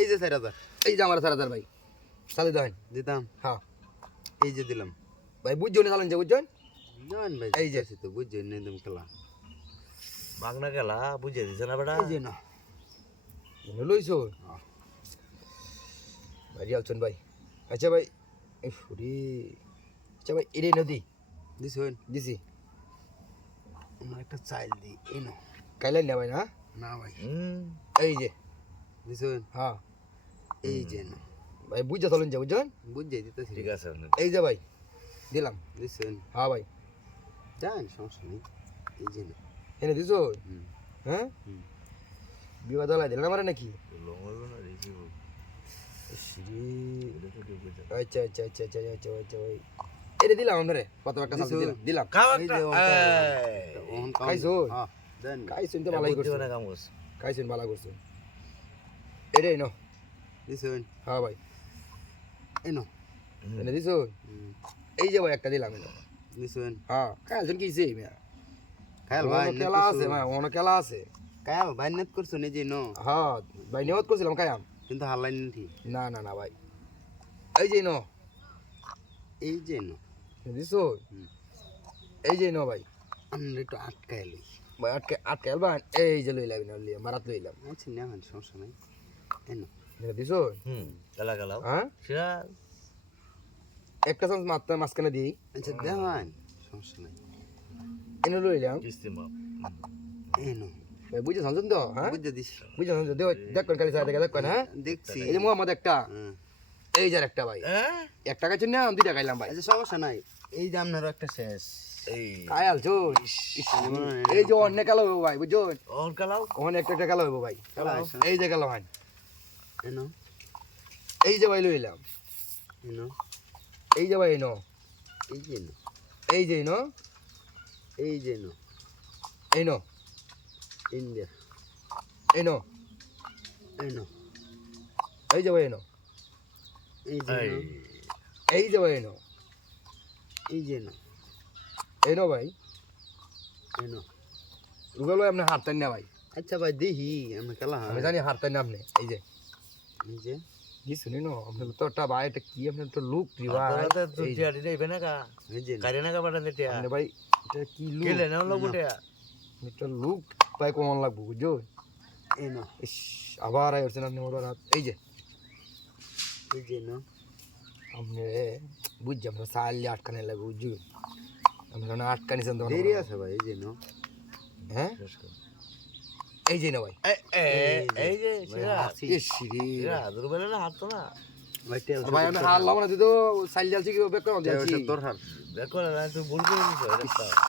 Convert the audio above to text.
এই যে 4000 এই যে আমার 4000 ভাই চালু দেন দিতাম হ্যাঁ এই যে দিলাম ভাই বুঝছো না চালান যে বুঝছেন জান ভাই এই যে তো বুঝছেন না তুমি খেলা মাগনা গেলা বুঝে দিছে না বেটা এই যে না এনে লইছো ভাই আলছেন ভাই আচ্ছা ভাই এই ফুরি আচ্ছা ভাই এরে নদী দিছেন দিছি আমরা একটা চাইল দিই এই নাও কাইলেন না ভাই না না ভাই এই যে দিছেন হ্যাঁ এই যে না ভাই বুঝা চলেন যে বুঝছেন বুঝছে দিতেছি ঠিক আছে এই যে ভাই দিলাম দিছেন হ্যাঁ ভাই জান সমস্যা নেই এই যে না এনে দিছো হুম হ্যাঁ হুম বিবাদ হলাই দিলেন আমার নাকি লঙ্গল না রিসিভ শ্রী এটা তো ঠিক বুঝা আচ্ছা আচ্ছা আচ্ছা আচ্ছা আচ্ছা আচ্ছা ভাই এটা দিলাম আপনারে কত একটা সাল দিলাম দিলাম খাও এই একটা যে ওহন খাইছো? হ্যাঁ দেন খাইছেন তো ভালোই করছেন না কাম করছ খাইছেন ভালো করছেন এটাই নো দিছেন হ্যাঁ ভাই এই নাও এনে দিছো হুম, এই যে ভাই একটা দিলাম এটা দিছেন হ্যাঁ খাইছেন কি সে মিয়া খায়াল ভাই অনেক খেলা আছে ভাই অনেক খেলা আছে খায়াল ভাই নেট করছো এই যে নো হ্যাঁ ভাই নিয়ত করছিলাম খাইয়াম কিন্তু হারলাই নিতি না না না ভাই এই যে নো এই যে নো দিছো হুম। এই যে নো ভাই আমরা একটু আটকায় লই ভাই আটকে আটকে আলবান এই যে লইলাম না লিয়ে মারাত লইলাম আচ্ছা না হয় সমস্যা নাই এই নাও এটা দিছো গেলা গেলা হ্যাঁ সেরা একটা চান্স মারতে মাঝখানে দিই আচ্ছা দেওয়ান সমস্যা নাই এনে লইলাম কিস্তি মাপ এই নাও ভাই বুঝে শুনছেন তো হ্যাঁ বুঝতে দিস বুঝে শুনছেন দেখবেন খালি সাইড থেকে দেখবেন হ্যাঁ দেখছি এই যে মোহাম্মদ একটা হুম। এই যার একটা ভাই হ্যাঁ এক টাকা চিনি না দুইটা খাইলাম ভাই আচ্ছা সমস্যা নাই এই যে আপনারও একটা শেষ এই খাই আলছো এই যে অনেক কালো হইব ভাই বুঝছো অন কালাও অনেক একটা কালো হইব ভাই খেলা আছে এই যে গেল ভাই এই নাও এই যে ভাই লইলাম এই নাও এই যে ভাই নো এই যে নাও এই যে নো এই যে নাও এই নো ইন্ডিয়া এই নো এই নাও এই যে ভাই নো এই যে এই নাও এই যে ভাই নো এই যে নাও এই নো ভাই এই নাও রুবেল ভাই আপনি হারতেন না ভাই আচ্ছা ভাই দেখি আমি খেলা আমি হয় জানি হারতেন না আপনি এই যে এই যে কি শুনি নো আপনার তো একটা ভাই এটা কি আপনার তো লুক দি ভাই আপনারা তো এই যে, টিয়া দিতে ইবে না কা এই যে নাও কারে না কা বাটান টিয়া আপনি ভাই এটা কি লুক কেলে না লোক টিয়া এটা লুক ভাই কেমন লাগবো বুঝছো এই নাও ইস আবার আই হচ্ছেন আপনি মোর রাত এই যে এই যে নাও আপনি বুঝছি আপনার সাইলে আটকানে লাগবে বুঝছো আপনার না আটকানিছেন তো দেরি আছে ভাই এই যে নাও হ্যাঁ এই যে না ভাই এই যে ভাই সেরা হাসি ইস রে সেরা দুর্বল না হাত তো না ভাই তেল ভাই আমি হারলাম না তুই তো সাইল যাচ্ছি কি বেকার যাচ্ছি তোর হার দেখো না তুই ভুল করে দিছ এটা